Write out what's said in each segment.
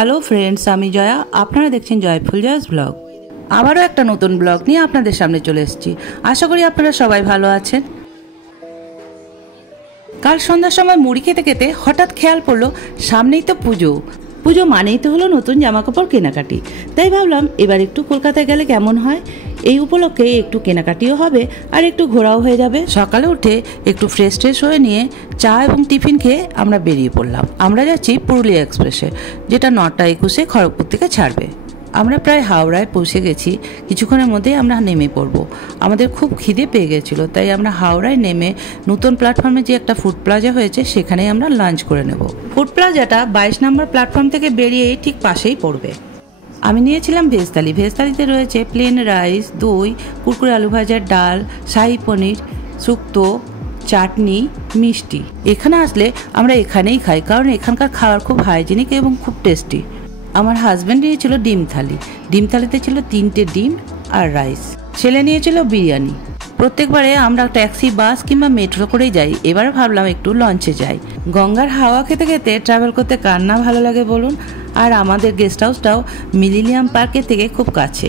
Hello friends, আমি জয়া। আপনারা দেখছেন জয়ফুল জয়াস ব্লগ। আবারও একটা নতুন ব্লগ নিয়ে আপনাদের সামনে চলে এসেছি। আশা করি আপনারা সবাই ভালো আছেন। কাল সন্ধ্যার সময় মুড়ি খেতে খেতে হঠাৎ খেয়াল পড়লো সামনেই তো পুজো। পুজো মানেই তো হলো নতুন জামাকাপড় কেনাকাটি। তাই ভাবলাম এবার একটু কলকাতায় গেলে কেমন হয়। এই উপলক্ষে একটু কেনাকাটিও হবে আর একটু ঘোরাও হয়ে যাবে। সকালে উঠে একটু ফ্রেশ হয়ে নিয়ে চা এবং টিফিন খেয়ে আমরা বেরিয়ে পড়লাম। আমরা যাচ্ছি পুরুলিয়া এক্সপ্রেসে, যেটা 9:21 খড়গপুর থেকে ছাড়বে। আমরা প্রায় হাওড়ায় পৌঁছে গেছি। কিছুক্ষণের মধ্যেই আমরা নেমে পড়ব। আমাদের খুব খিদে পেয়ে গেছিলো, তাই আমরা হাওড়ায় নেমে নতুন প্ল্যাটফর্মে যে একটা ফুড প্লাজা হয়েছে সেখানেই আমরা লাঞ্চ করে নেব। ফুড প্লাজাটা 22 নম্বর প্ল্যাটফর্ম থেকে বেরিয়ে ঠিক পাশেই পড়বে। আমি নিয়েছিলাম ভেজ থালি। ভেজ থালিতে রয়েছে প্লেন রাইস, দই, কুরকুরে আলু ভাজার ডাল, শাহি পনির, শুক্তো, চাটনি, মিষ্টি। এখানে আসলে আমরা এখানেই খাই, কারণ এখানকার খাবার খুব হাইজেনিক এবং খুব টেস্টি। আমার হাজব্যান্ড নিয়েছিল ডিম থালি। ডিম থালিতে ছিল 3টে ডিম আর রাইস। ছেলে নিয়েছিল বিরিয়ানি। প্রত্যেকবারে আমরা ট্যাক্সি, বাস কিংবা মেট্রো করেই যাই। এবারে ভাবলাম একটু লঞ্চে যাই। গঙ্গার হাওয়া খেতে খেতে ট্রাভেল করতে কার না ভালো লাগে বলুন। আর আমাদের গেস্ট হাউসটাও মিলেনিয়াম পার্কের থেকে খুব কাছে।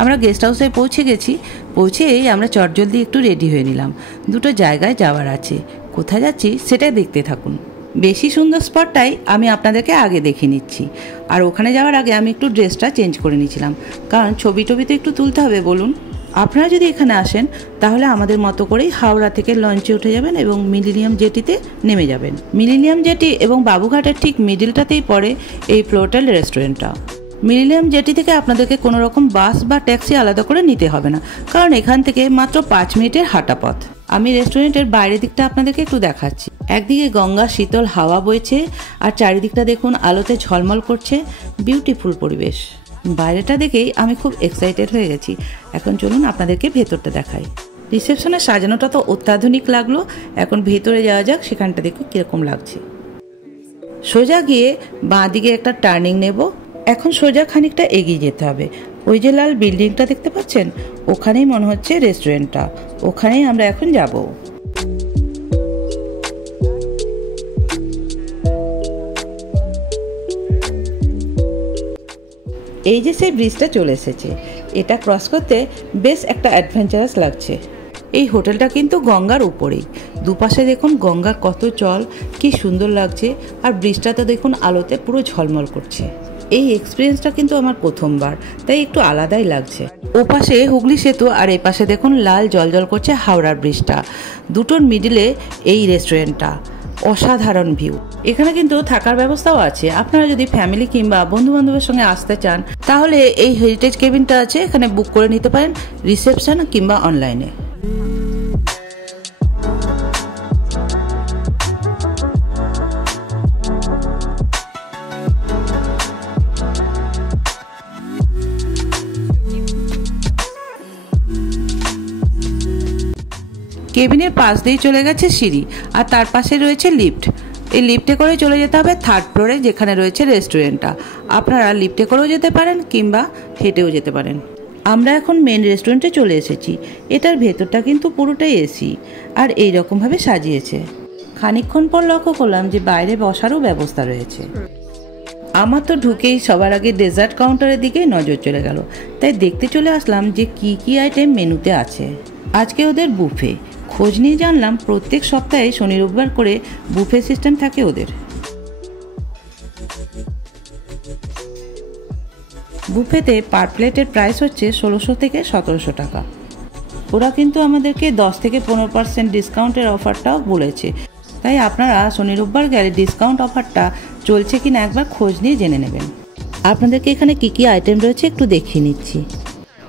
আমরা গেস্ট হাউসে পৌঁছে গেছি। পৌঁছেই আমরা চটজলদি একটু রেডি হয়ে নিলাম। দুটো জায়গায় যাওয়ার আছে। কোথায় যাচ্ছি সেটাই দেখতে থাকুন। বেশি সুন্দর স্পটটাই আমি আপনাদেরকে আগে দেখিয়ে নিচ্ছি। আর ওখানে যাওয়ার আগে আমি একটু ড্রেসটা চেঞ্জ করে নিয়েছিলাম, কারণ ছবি তো একটু তুলতে হবে বলুন। আপনারা যদি এখানে আসেন তাহলে আমাদের মতো করেই হাওড়া থেকে লঞ্চে উঠে যাবেন এবং মিলেনিয়াম জেটিতে নেমে যাবেন। মিলেনিয়াম জেটি এবং বাবুঘাটের ঠিক মিডিলটাতেই পড়ে এই ফ্লোটাল রেস্টুরেন্টটা। মিলেনিয়াম জেটি থেকে আপনাদেরকে কোনো রকম বাস বা ট্যাক্সি আলাদা করে নিতে হবে না, কারণ এখান থেকে মাত্র 5 মিনিটের হাঁটা পথ। আমি রেস্টুরেন্টের বাইরের দিকটা আপনাদেরকে একটু দেখাচ্ছি। একদিকে গঙ্গার শীতল হাওয়া বইছে আর চারিদিকটা দেখুন আলোতে ঝলমল করছে। বিউটিফুল পরিবেশ। বাইরেটা দেখেই আমি খুব এক্সাইটেড হয়ে গেছি। এখন চলুন আপনাদেরকে ভেতরটা দেখাই। রিসেপশনের সাজানোটা তো অত্যাধুনিক লাগলো। এখন ভেতরে যাওয়া যাক, সেখানটা দেখুন কিরকম লাগছে। সোজা গিয়ে বাঁ দিকে একটা টার্নিং নেব। এখন সোজা খানিকটা এগিয়ে যেতে হবে। ওই যে লাল বিল্ডিংটা দেখতে পাচ্ছেন, ওখানেই মনে হচ্ছে রেস্টুরেন্টটা। ওখানেই আমরা এখন যাব। এই যে সেই ব্রিজটা চলে এসেছে। এটা ক্রস করতে বেশ একটা অ্যাডভেঞ্চারাস লাগছে। এই হোটেলটা কিন্তু গঙ্গার উপরেই। দুপাশে দেখুন গঙ্গার কত জল, কি সুন্দর লাগছে। আর ব্রিজটা তো দেখুন আলোতে পুরো ঝলমল করছে। এই এক্সপিরিয়েন্সটা কিন্তু আমার প্রথমবার, তাই একটু আলাদাই লাগছে। ওপাশে হুগলি সেতু আর এপাশে দেখুন লাল জল করছে হাওড়ার ব্রিজটা। দুটোর মিডিলে এই রেস্টুরেন্টটা। অসাধারণ ভিউ। এখানে কিন্তু থাকার ব্যবস্থাও আছে। আপনারা যদি ফ্যামিলি কিংবা বন্ধু বান্ধবের সঙ্গে আসতে চান তাহলে এই হেরিটেজ কেবিনটা আছে, এখানে বুক করে নিতে পারেন রিসেপশন কিংবা অনলাইনে। কেবিনের পাশ দিয়ে চলে গেছে সিঁড়ি, আর তার পাশে রয়েছে লিফট। এই লিফটে করে চলে যেতে হবে 3rd ফ্লোরে, যেখানে রয়েছে রেস্টুরেন্টটা। আপনারা লিফটে করেও যেতে পারেন কিংবা হেঁটেও যেতে পারেন। আমরা এখন মেন রেস্টুরেন্টে চলে এসেছি। এটার ভেতরটা কিন্তু পুরোটাই এসি আর এই রকমভাবে সাজিয়েছে। খানিকক্ষণ পর লক্ষ্য করলাম যে বাইরে বসারও ব্যবস্থা রয়েছে। আমার তো ঢুকেই সবার আগে ডেজার্ট কাউন্টারের দিকেই নজর চলে গেল, তাই দেখতে চলে আসলাম যে কি আইটেম মেনুতে আছে। আজকে ওদের বুফে। খোঁজ নিয়ে জানলাম প্রত্যেক সপ্তাহে শনি রোববার করে বুফে সিস্টেম থাকে ওদের। বুফেতে পার প্লেটের প্রাইস হচ্ছে 1600 থেকে 1700 টাকা। ওরা কিন্তু আমাদেরকে 10 থেকে 15% ডিসকাউন্টের অফারটাও বলেছে, তাই আপনারা শনি রোববার গেলে ডিসকাউন্ট অফারটা চলছে কিনা একবার খোঁজ নিয়ে জেনে নেবেন। আপনাদেরকে এখানে কি আইটেম রয়েছে একটু দেখিয়ে নিচ্ছি।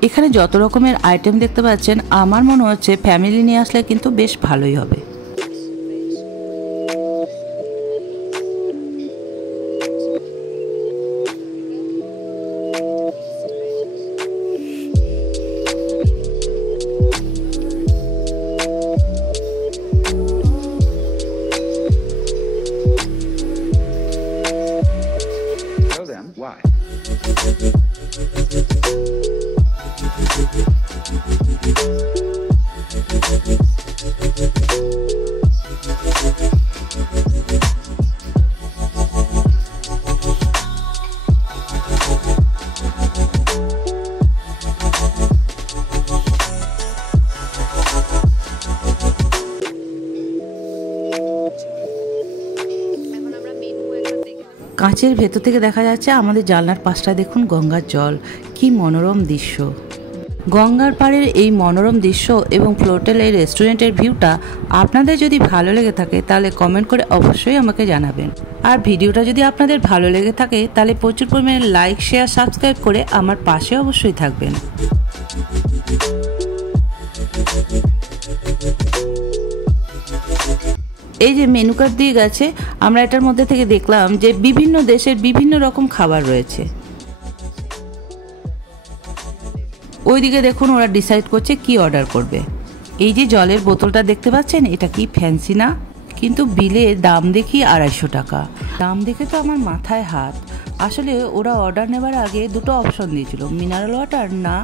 এখানে যত রকমের আইটেম দেখতে পাচ্ছেন, আমার মনে হচ্ছে ফ্যামিলি নিয়ে আসলে কিন্তু বেশ ভালোই হবে। কাঁচের ভেতর থেকে দেখা যাচ্ছে আমাদের জানলার পাশটা দেখুন গঙ্গার জল, কি মনোরম দৃশ্য। গঙ্গার পাড়ের এই মনোরম দৃশ্য এবং ফ্লোটেল এই রেস্টুরেন্টের ভিউটা আপনাদের যদি ভালো লেগে থাকে তাহলে কমেন্ট করে অবশ্যই আমাকে জানাবেন। আর ভিডিওটা যদি আপনাদের ভালো লেগে থাকে তাহলে প্রচুর পরিমাণে লাইক, শেয়ার, সাবস্ক্রাইব করে আমার পাশে অবশ্যই থাকবেন। এই যে মেনু কার্ড দিয়ে গেছে, আমরা এটার মধ্যে থেকে দেখলাম যে বিভিন্ন দেশের বিভিন্ন রকম খাবার রয়েছে। ওইদিকে দেখুন ওরা ডিসাইড করছে কি অর্ডার করবে। এই যে জলের বোতলটা দেখতে পাচ্ছেন, এটা কি ফ্যান্সি না? কিন্তু বিলে দাম দেখি 250 টাকা। দাম দেখে তো আমার মাথায় হাত। আসলে ওরা অর্ডার নেবার আগে দুটো অপশন দিয়েছিল, মিনারেল ওয়াটার না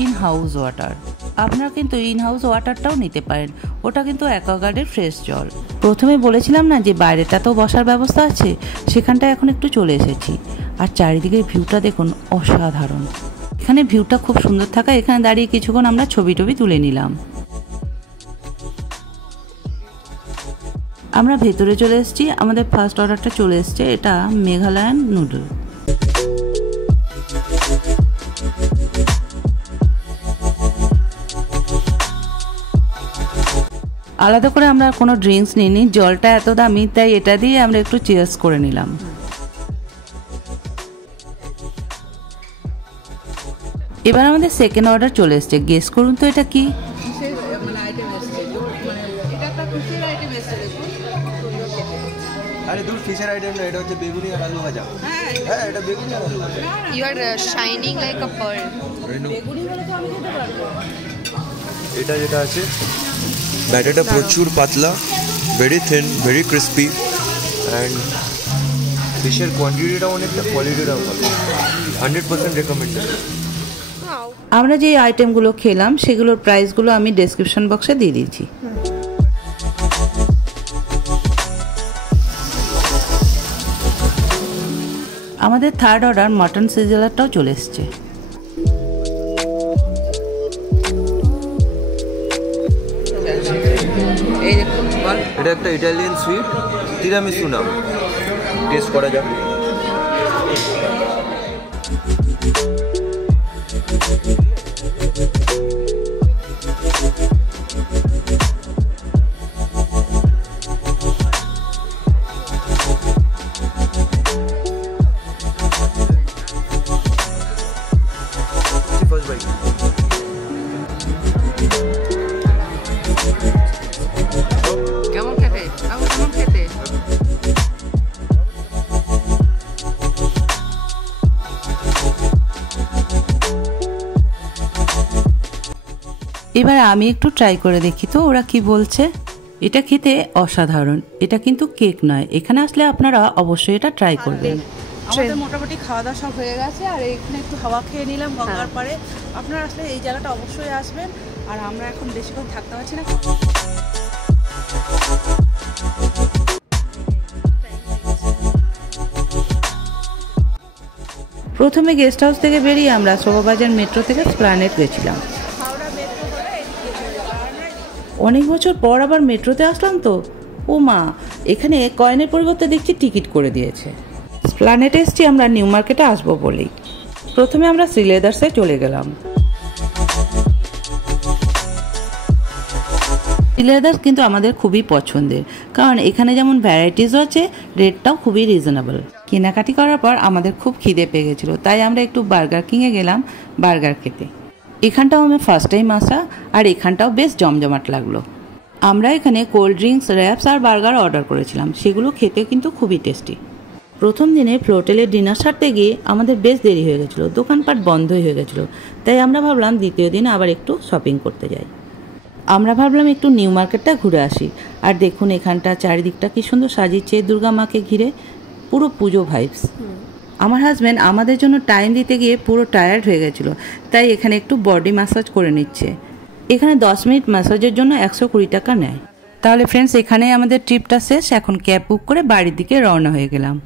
ইন হাউস ওয়াটার। আপনারা কিন্তু ইন হাউস ওয়াটারটাও নিতে পারেন, ওটা কিন্তু অ্যাকোয়াগার্ডের ফ্রেশ জল। প্রথমে বলেছিলাম না যে বাইরেটাতেও বসার ব্যবস্থা আছে, সেখানটায় এখন একটু চলে এসেছি। আর চারিদিকের ভিউটা দেখুন, অসাধারণ। এখানে ভিউটা খুব সুন্দর থাকা, এখানে দাঁড়িয়ে কিছুক্ষণ আমরা ছবি তুলে নিলাম। আমরা ভেতরে চলে এসেছি। আমাদের ফার্স্ট অর্ডারটা চলে এসছে, এটা মেঘালয়ান নুডল। আলাদা করে আমরা কোনো ড্রিঙ্কস নিইনি, জলটা এত দামি তাই এটা দিয়ে আমরা একটু চিয়ার্স করে নিলাম। এবার আমাদের সেকেন্ড অর্ডার চলে এসছে। গেস করুন তো এটা কি? আরে দূর ফিশের আইটেম না, এটা হচ্ছে বেগুনি আর আলু ভাজা। হ্যাঁ এটা বেগুনি আর আলু ভাজা। You are shining like a pearl. বেগুনি বলে তো আমি খেতে পারবো। এটা যেটা আছে ব্যাটারটা প্রচুর পাতলা, very thin, very crispy, and ফিশের কোয়ান্টিটিটাও অনেকটা, কোয়ালিটিটাও ভালো। 100% রেকমেন্ডেড। আমরা যে আইটেমগুলো খেলাম সেগুলোর প্রাইসগুলো আমি ডেসক্রিপশন বক্সে দিয়ে দিয়েছি। আমাদের থার্ড অর্ডার মাটন সিজলারটাও চলে এসছে। এটা একটা ইটালিয়ান সুইট তিরামিসু নাম, টেস্ট করা যাক। কেমন খেতে? কেমন খেতে? এবার আমি একটু ট্রাই করে দেখি তো ওরা কি বলছে। এটা খেতে অসাধারণ। এটা কিন্তু কেক নয়, এখানে আসলে আপনারা অবশ্যই এটা ট্রাই করবেন। আমাদের মোটামুটি খাওয়া দাওয়া সব হয়ে গেছে, আর এখানে একটু হাওয়া খেয়ে নিলাম গঙ্গার পাড়ে। আপনারা আসলে এই জায়গাটা অবশ্যই আসবেন। আর আমরা এখন বেশিক্ষণ থাকতে পারছি না। প্রথমে গেস্ট হাউস থেকে বেরিয়ে আমরা শোভাবাজার মেট্রো থেকে এসপ্ল্যানেড গেছিলাম। অনেক বছর পর আবার মেট্রোতে আসলাম তো, ও মা, এখানে কয়েনের পরিবর্তে দেখছি টিকিট করে দিয়েছে। এসপ্ল্যানেডে এসছি আমরা নিউ মার্কেটে আসবো বলেই। প্রথমে আমরা শ্রীলেদার্সে চলে গেলাম। শ্রীলেদার্স কিন্তু আমাদের খুবই পছন্দের, কারণ এখানে যেমন ভ্যারাইটিসও আছে, রেটটাও খুবই রিজনেবল। কেনাকাটি করার পর আমাদের খুব খিদে পেয়ে গেছিলো, তাই আমরা একটু বার্গার কিংয়ে গেলাম বার্গার খেতে। এখানটাও আমি ফার্স্ট টাইম আসা, আর এখানটাও বেশ জমজমাট লাগলো। আমরা এখানে কোল্ড ড্রিঙ্কস, র্যাপস আর বার্গার অর্ডার করেছিলাম, সেগুলো খেতে কিন্তু খুবই টেস্টি। প্রথম দিনে ফ্লোটেলের ডিনার সারতে গিয়ে আমাদের বেশ দেরি হয়ে গেছিলো, দোকানপাট বন্ধই হয়ে গেছিলো, তাই আমরা ভাবলাম দ্বিতীয় দিন আবার একটু শপিং করতে যাই। আমরা ভাবলাম একটু নিউ মার্কেটটা ঘুরে আসি। আর দেখুন এখানটা চারিদিকটা কি সুন্দর সাজিয়েছে দুর্গা মাকে ঘিরে, পুরো পুজো ভাইবস। আমার হাজব্যান্ড আমাদের জন্য টাইম দিতে গিয়ে পুরো টায়ার্ড হয়ে গেছিলো, তাই এখানে একটু বডি ম্যাসাজ করে নিচ্ছে। এখানে 10 মিনিট ম্যাসাজের জন্য 120 টাকা নেয়। তাহলে ফ্রেন্ডস, এখানেই আমাদের ট্রিপটা শেষ। এখন ক্যাব বুক করে বাড়ির দিকে রওনা হয়ে গেলাম।